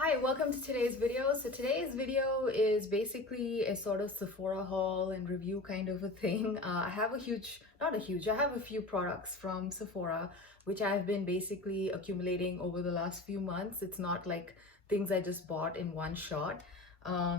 Hi, welcome to today's video. So today's video is basically a sort of Sephora haul and review kind of a thing. I have I have a few products from Sephora, which I've been basically accumulating over the last few months. It's not like things I just bought in one shot.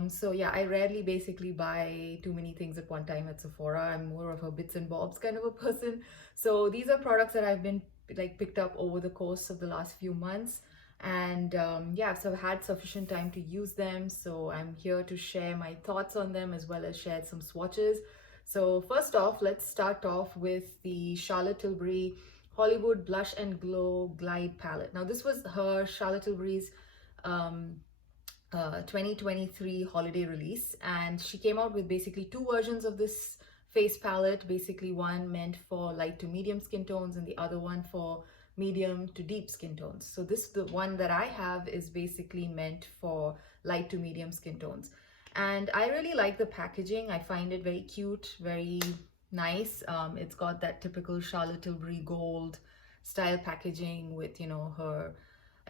So yeah, I rarely basically buy too many things at one time at Sephora. I'm more of a bits and bobs kind of a person. So these are products that I've been picked up over the course of the last few months. And yeah, so I've had sufficient time to use them, so I'm here to share my thoughts on them as well as share some swatches. So first off, let's start off with the Charlotte Tilbury Hollywood Blush and Glow Glide Palette. Now this was her Charlotte Tilbury's um, 2023 holiday release, and she came out with basically two versions of this face palette, basically one meant for light to medium skin tones and the other one for medium to deep skin tones. So the one that I have is basically meant for light to medium skin tones, and I really like the packaging. I find it very cute, very nice. It's got that typical Charlotte Tilbury gold style packaging with, you know, her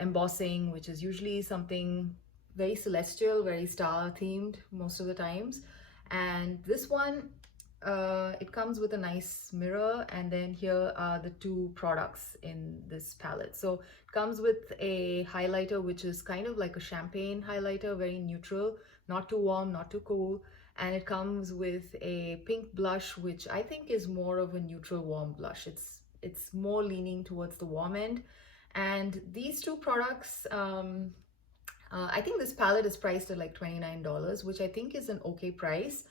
embossing, which is usually something very celestial, very star themed most of the times. And this one, it comes with a nice mirror, and then here are the two products in this palette. So it comes with a highlighter, which is kind of like a champagne highlighter, very neutral, not too warm, not too cool. And it comes with a pink blush, which I think is more of a neutral warm blush. It's more leaning towards the warm end. And these two products, I think this palette is priced at like $29, which I think is an okay price.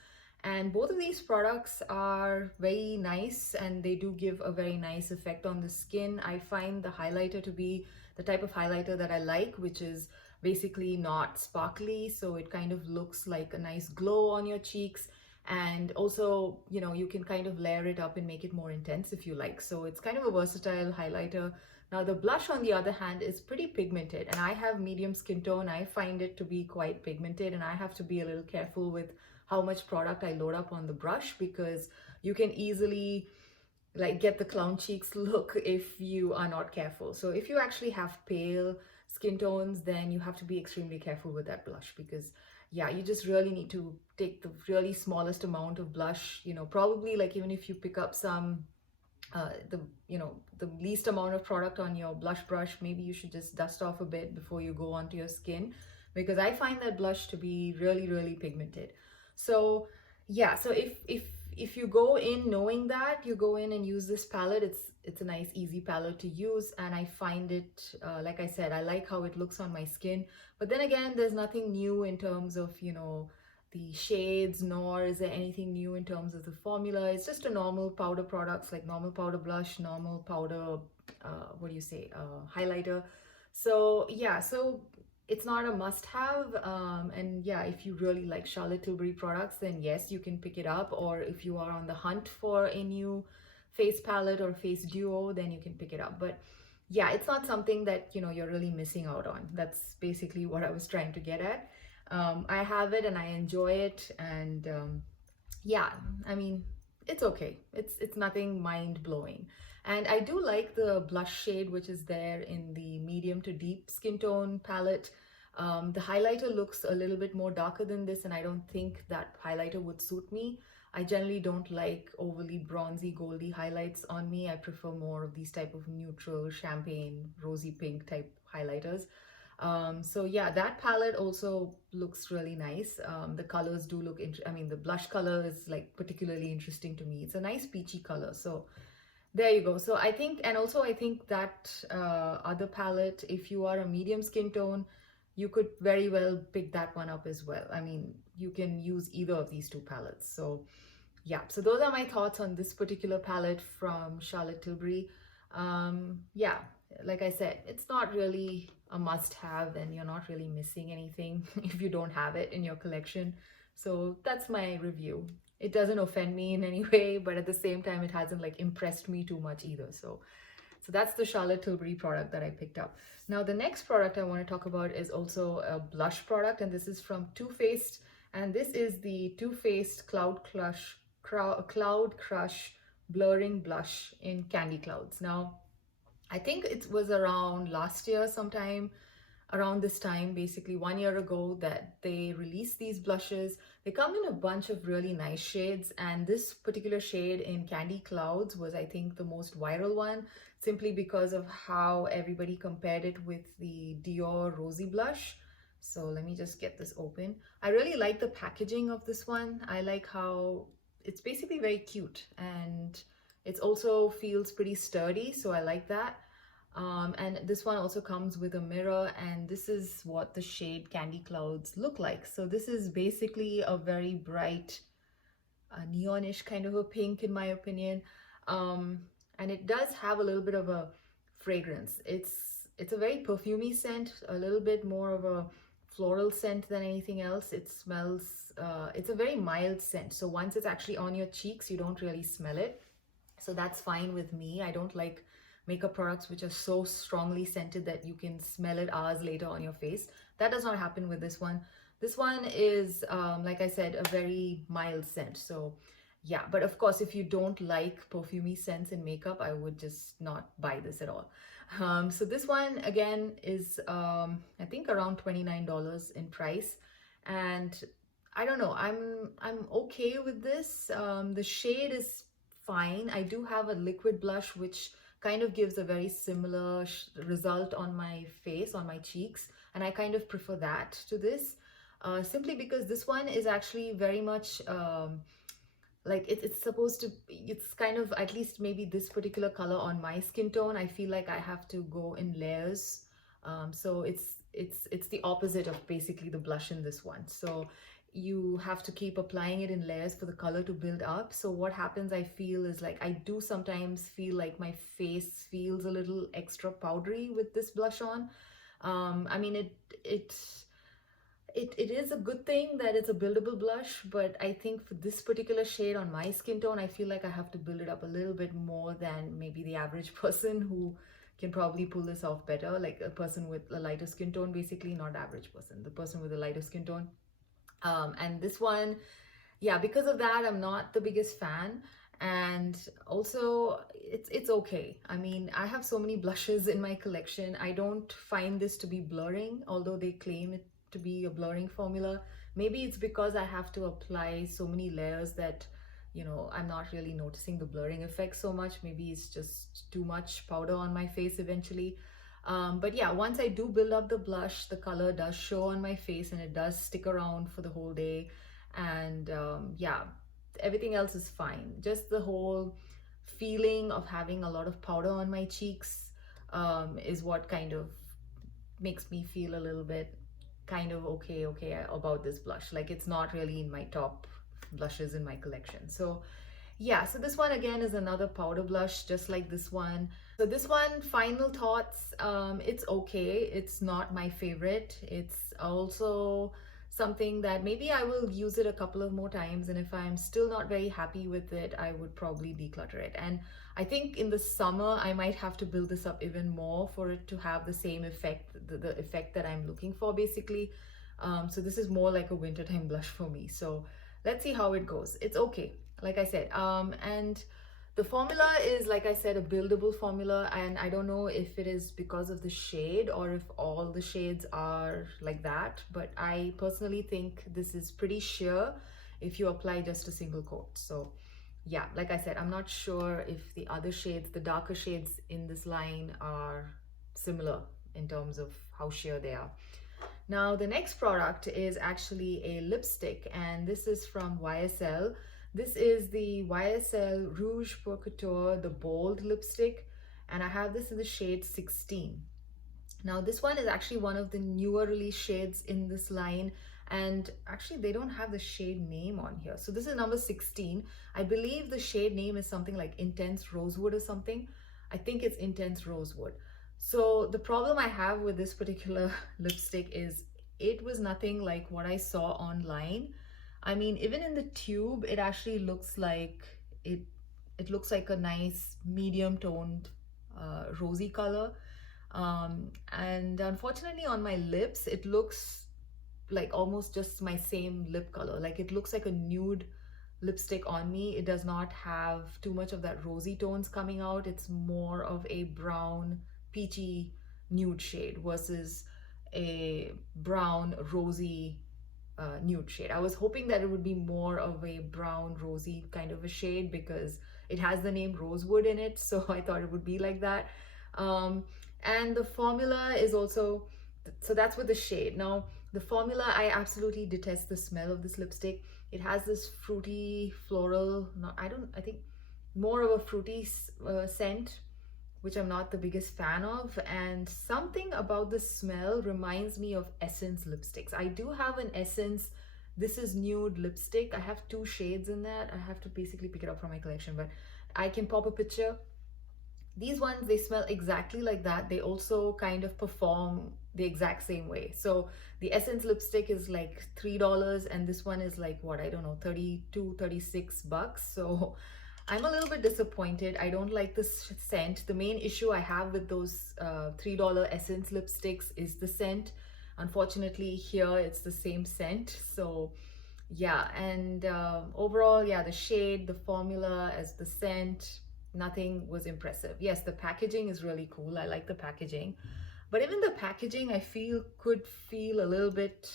And both of these products are very nice and they do give a very nice effect on the skin. I find the highlighter to be the type of highlighter that I like, which is basically not sparkly. So it kind of looks like a nice glow on your cheeks. And also, you know, you can kind of layer it up and make it more intense if you like. So it's kind of a versatile highlighter. Now the blush, on the other hand, is pretty pigmented, and I have medium skin tone. I find it to be quite pigmented, and I have to be a little careful with how much product I load up on the brush, because you can easily like get the clown cheeks look if you are not careful. So if you actually have pale skin tones, then you have to be extremely careful with that blush, because yeah, you just really need to take the really smallest amount of blush, you know, probably like even if you pick up some the least amount of product on your blush brush, maybe you should just dust off a bit before you go onto your skin, because I find that blush to be really pigmented. So yeah, so if you go in knowing that, you go in and use this palette, it's a nice easy palette to use. And I find it, like I said, I like how it looks on my skin. But then again, there's nothing new in terms of, you know, the shades, nor is there anything new in terms of the formula. It's just a normal powder products, like normal powder blush, normal powder highlighter. So yeah, so it's not a must-have. And yeah, if you really like Charlotte Tilbury products, then yes, you can pick it up. Or if you are on the hunt for a new face palette or face duo, then you can pick it up. But yeah, it's not something that, you know, you're really missing out on. That's basically what I was trying to get at. I have it and I enjoy it, and yeah, I mean, it's okay. It's nothing mind-blowing. And I do like the blush shade which is there in the medium to deep skin tone palette. The highlighter looks a little bit more darker than this, and I don't think that highlighter would suit me. I generally don't like overly bronzy, goldy highlights on me. I prefer more of these type of neutral, champagne, rosy pink type highlighters. So yeah, that palette also looks really nice. The colors do look, I mean, the blush color is like particularly interesting to me. It's a nice peachy color. So there you go. So I think, and also I think that other palette, if you are a medium skin tone, you could very well pick that one up as well. I mean, you can use either of these two palettes. So yeah, so those are my thoughts on this particular palette from Charlotte Tilbury. Yeah, like I said, it's not really a must-have, and you're not really missing anything if you don't have it in your collection. So that's my review. It doesn't offend me in any way, but at the same time, it hasn't like impressed me too much either. So that's the Charlotte Tilbury product that I picked up. Now, the next product I want to talk about is also a blush product, and this is from Too Faced, and this is the Too Faced Cloud Crush Blurring Blush in Candy Clouds. Now, I think it was around last year sometime. around this time, basically 1 year ago, that they released these blushes. They come in a bunch of really nice shades, and this particular shade in Candy Clouds was, I think, the most viral one, simply because of how everybody compared it with the Dior Rosy blush. So let me just get this open. I really like the packaging of this one. I like how it's basically very cute, and it also feels pretty sturdy, so I like that. And this one also comes with a mirror, and this is what the shade Candy Clouds look like. So this is basically a very bright, neonish kind of a pink in my opinion. And it does have a little bit of a fragrance. It's a very perfumey scent, a little bit more of a floral scent than anything else. It smells, it's a very mild scent. So once it's actually on your cheeks, you don't really smell it. So that's fine with me. I don't like makeup products which are so strongly scented that you can smell it hours later on your face. That does not happen with this one. This one is, like I said, a very mild scent. So yeah, but of course, if you don't like perfumey scents in makeup, I would just not buy this at all. So this one again is, I think around $29 in price. And I don't know, I'm okay with this. The shade is fine. I do have a liquid blush which kind of gives a very similar result on my face, on my cheeks, and I kind of prefer that to this, simply because this one is actually very much like it's supposed to, it's kind of, at least maybe this particular color on my skin tone, I feel like I have to go in layers. So it's the opposite of basically the blush in this one. So you have to keep applying it in layers for the color to build up. So what happens, I feel, is like I do sometimes feel like my face feels a little extra powdery with this blush on. I mean, it is a good thing that it's a buildable blush, but I think for this particular shade on my skin tone, I feel like I have to build it up a little bit more than maybe the average person who can probably pull this off better, like a person with a lighter skin tone, basically, not average person, the person with a lighter skin tone. And this one, yeah, because of that, I'm not the biggest fan. And also, it's okay. I mean, I have so many blushes in my collection. I don't find this to be blurring, although they claim it to be a blurring formula. Maybe it's because I have to apply so many layers that, you know, I'm not really noticing the blurring effect so much. Maybe it's just too much powder on my face eventually. But yeah, once I do build up the blush, the color does show on my face and it does stick around for the whole day. And yeah, everything else is fine. Just the whole feeling of having a lot of powder on my cheeks is what kind of makes me feel a little bit kind of okay about this blush. Like, it's not really in my top blushes in my collection. So yeah, so this one again is another powder blush, just like this one. So this one, final thoughts, it's okay. It's not my favorite. It's also something that maybe I will use it a couple of more times, and if I'm still not very happy with it, I would probably declutter it. And I think in the summer, I might have to build this up even more for it to have the same effect, the effect that I'm looking for, basically. So this is more like a wintertime blush for me. So let's see how it goes. It's okay, like I said. And the formula is, like I said, a buildable formula, and I don't know if it is because of the shade or if all the shades are like that, but I personally think this is pretty sheer if you apply just a single coat. So yeah, like I said, I'm not sure if the other shades, the darker shades in this line, are similar in terms of how sheer they are. Now, the next product is actually a lipstick, and this is from YSL. This is the YSL Rouge Pour Couture, the bold lipstick, and I have this in the shade 16. Now, this one is actually one of the newer release shades in this line, and actually they don't have the shade name on here. So this is number 16. I believe the shade name is something like Intense Rosewood or something. I think it's Intense Rosewood. So the problem I have with this particular lipstick is it was nothing like what I saw online. I mean, even in the tube, it actually looks like it looks like a nice medium toned rosy color. And unfortunately on my lips, it looks like almost just my same lip color. Like, it looks like a nude lipstick on me. It does not have too much of that rosy tones coming out. It's more of a brown peachy nude shade versus a brown rosy nude shade. I was hoping that it would be more of a brown rosy kind of a shade because it has the name Rosewood in it, so I thought it would be like that. um, and the formula is also, so that's with the shade. Now the formula, I absolutely detest the smell of this lipstick. It has this fruity floral, not, I think more of a fruity scent, which I'm not the biggest fan of. And something about the smell reminds me of Essence lipsticks. I do have an Essence, this is nude lipstick. I have two shades in that. I have to basically pick it up from my collection, but I can pop a picture. These ones, they smell exactly like that. They also kind of perform the exact same way. So the Essence lipstick is like $3, and this one is like, what, I don't know, 32, 36 bucks. So I'm a little bit disappointed. I don't like this scent. The main issue I have with those $3 Essence lipsticks is the scent. Unfortunately, here it's the same scent. So yeah, and overall, yeah, the shade, the formula as the scent, nothing was impressive. Yes, the packaging is really cool. I like the packaging, but even the packaging I feel could feel a little bit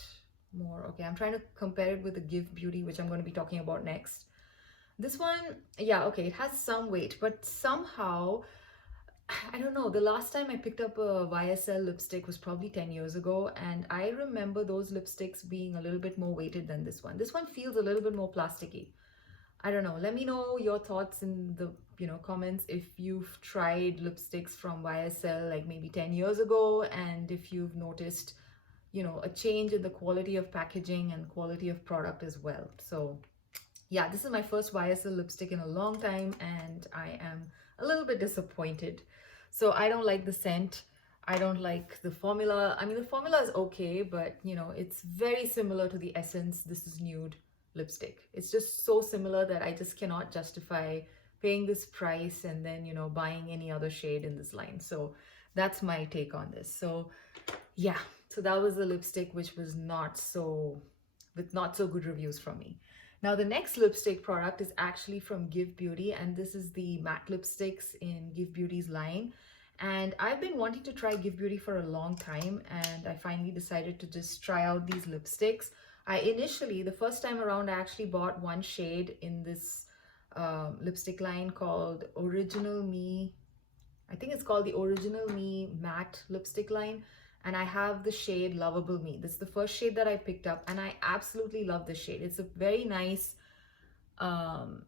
more. Okay, I'm trying to compare it with the Give Beauty, which I'm going to be talking about next. This one, yeah, okay, it has some weight, but somehow, I don't know, the last time I picked up a YSL lipstick was probably 10 years ago, and I remember those lipsticks being a little bit more weighted than this one. This one feels a little bit more plasticky. I don't know. Let me know your thoughts in the, comments if you've tried lipsticks from YSL like maybe 10 years ago, and if you've noticed, a change in the quality of packaging and quality of product as well. So yeah, this is my first YSL lipstick in a long time, and I am a little bit disappointed. So I don't like the scent. I don't like the formula. I mean, the formula is okay, but it's very similar to the Essence This Is Nude lipstick. It's just so similar that I just cannot justify paying this price and then, buying any other shade in this line. So that's my take on this. So yeah, so that was the lipstick which was not so, with not so good reviews from me. Now the next lipstick product is actually from Give Beauty, and this is the matte lipsticks in Give Beauty's line. And I've been wanting to try Give Beauty for a long time, and I finally decided to just try out these lipsticks. I initially, the first time around, I actually bought one shade in this lipstick line called Original Me. I think it's called the Original Me matte lipstick line, and I have the shade Lovable Me. This is the first shade that I picked up, and I absolutely love this shade. It's a very nice, um,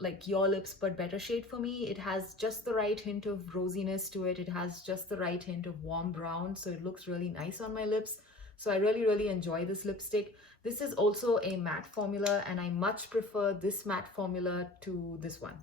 like Your Lips but better shade for me. It has just the right hint of rosiness to it. It has just the right hint of warm brown, so it looks really nice on my lips. So I really, really enjoy this lipstick. This is also a matte formula, and I much prefer this matte formula to this one.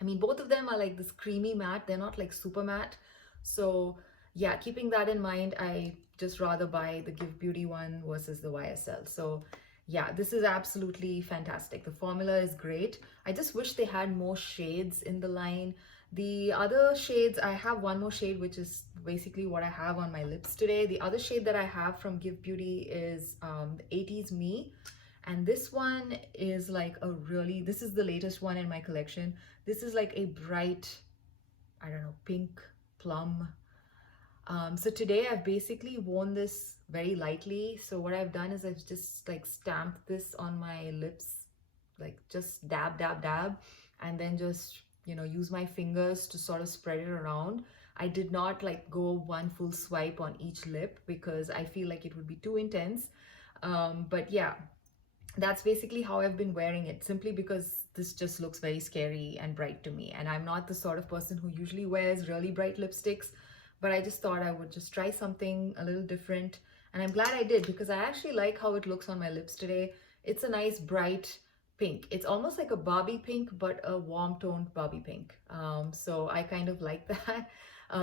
I mean, both of them are like this creamy matte. They're not like super matte. So yeah, keeping that in mind, I just rather buy the Give Beauty one versus the YSL. So yeah, this is absolutely fantastic. The formula is great. I just wish they had more shades in the line. The other shades, I have one more shade, which is basically what I have on my lips today. The other shade that I have from Give Beauty is the 80s Me. And this one is like a really, this is the latest one in my collection. This is like a bright, I don't know, pink plum. So today I've basically worn this very lightly. So what I've done is I've just like stamped this on my lips, like just dab, dab, dab, and then just, use my fingers to sort of spread it around. I did not like go one full swipe on each lip because I feel like it would be too intense. But yeah, that's basically how I've been wearing it, simply because this just looks very scary and bright to me. And I'm not the sort of person who usually wears really bright lipsticks, but I just thought I would just try something a little different. And I'm glad I did, because I actually like how it looks on my lips today. It's a nice bright pink. It's almost like a Barbie pink, but a warm toned Barbie pink. So I kind of like that.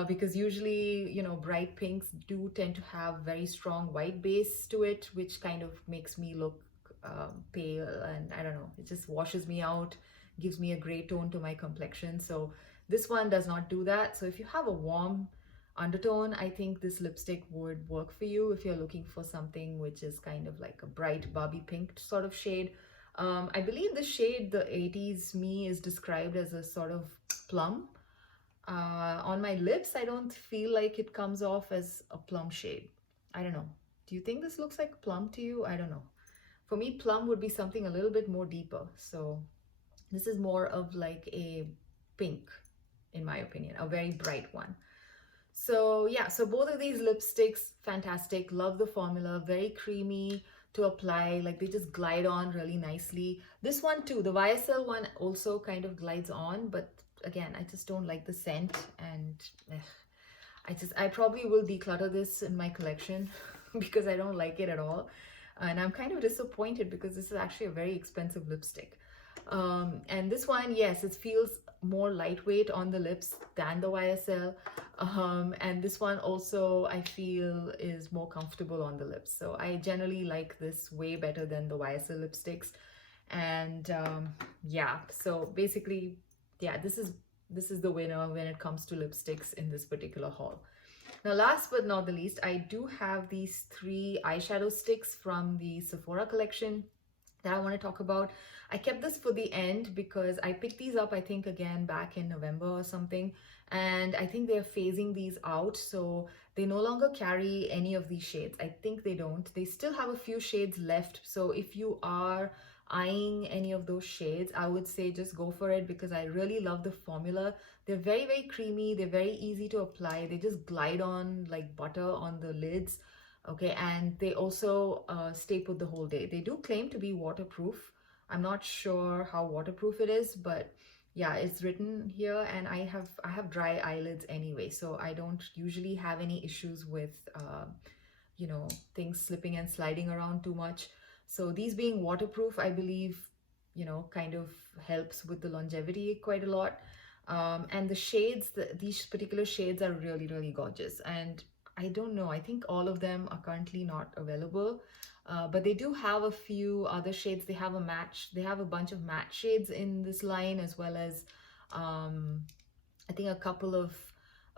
Because usually, bright pinks do tend to have very strong white base to it, which kind of makes me look pale, and I don't know, it just washes me out, gives me a gray tone to my complexion. So this one does not do that. So if you have a warm undertone, I think this lipstick would work for you if you're looking for something which is kind of like a bright Barbie pink sort of shade. I believe the shade, the 80s Me, is described as a sort of plum. On my lips, I don't feel like it comes off as a plum shade. I don't know. Do you think this looks like plum to you? I don't know. For me, plum would be something a little bit more deeper. So this is more of like a pink, in my opinion, a very bright one. So yeah, so both of these lipsticks, fantastic. Love the formula, very creamy to apply. Like they just glide on really nicely. This one too, the YSL one also kind of glides on, but again, I just don't like the scent, and I probably will declutter this in my collection because I don't like it at all. And I'm kind of disappointed because this is actually a very expensive lipstick. And this one, yes, it feels more lightweight on the lips than the YSL. And this one also, I feel, is more comfortable on the lips. So I generally like this way better than the YSL lipsticks. And yeah, so basically, yeah, this is the winner when it comes to lipsticks in this particular haul. Now, last but not the least, I do have these 3 eyeshadow sticks from the Sephora collection that I want to talk about. I kept this for the end because I picked these up, I think, again back in November or something. And I think they're phasing these out. So they no longer carry any of these shades. I think they don't. They still have a few shades left. So if you are eyeing any of those shades, I would say just go for it because I really love the formula. They're very, very creamy. They're very easy to apply. They just glide on like butter on the lids. Okay, and they also stay put the whole day. They do claim to be waterproof. I'm not sure how waterproof it is, but yeah, it's written here, and I have dry eyelids anyway, so I don't usually have any issues with things slipping and sliding around too much. So these being waterproof, I believe, kind of helps with the longevity quite a lot. And the shades, these particular shades are really, really gorgeous. And I don't know, I think all of them are currently not available. But they do have a few other shades. They have a bunch of matte shades in this line, as well as I think a couple of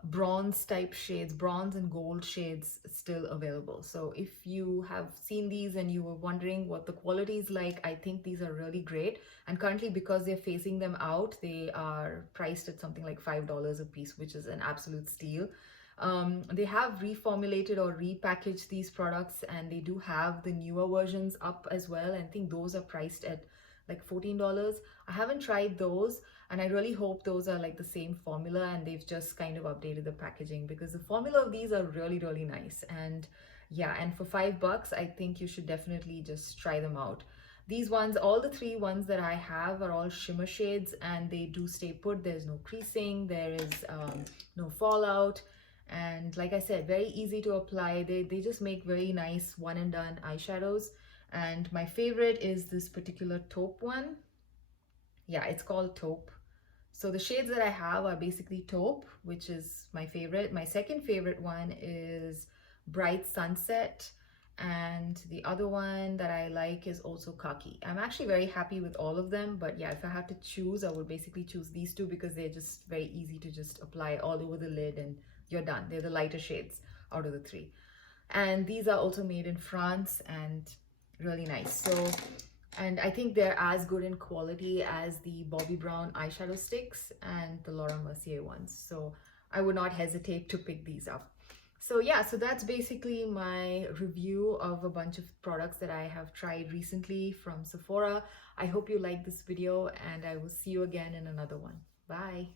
bronze type shades, bronze and gold shades still available. So if you have seen these and you were wondering what the quality is like, I think these are really great. And currently, because they're phasing them out, they are priced at something like $5 a piece, which is an absolute steal. They have reformulated or repackaged these products, and they do have the newer versions up as well. I think those are priced at like $14. I haven't tried those, and I really hope those are like the same formula and they've just kind of updated the packaging, because the formula of these are really, really nice. And yeah, and for $5, I think you should definitely just try them out. These ones, all the 3 ones that I have are all shimmer shades, and they do stay put. There's no creasing, there is no fallout. And like I said, very easy to apply. They just make very nice one and done eyeshadows. And my favorite is this particular taupe one. Yeah, it's called taupe. So the shades that I have are basically taupe, which is my favorite. My second favorite one is bright sunset, and the other one that I like is also khaki. I'm actually very happy with all of them, but yeah, if I had to choose, I would basically choose these 2 because they're just very easy to just apply all over the lid and you're done. They're the lighter shades out of the 3. And these are also made in France and really nice. So, and I think they're as good in quality as the Bobbi Brown eyeshadow sticks and the Laurent Mercier ones. So I would not hesitate to pick these up. So yeah, so that's basically my review of a bunch of products that I have tried recently from Sephora. I hope you liked this video, and I will see you again in another one. Bye.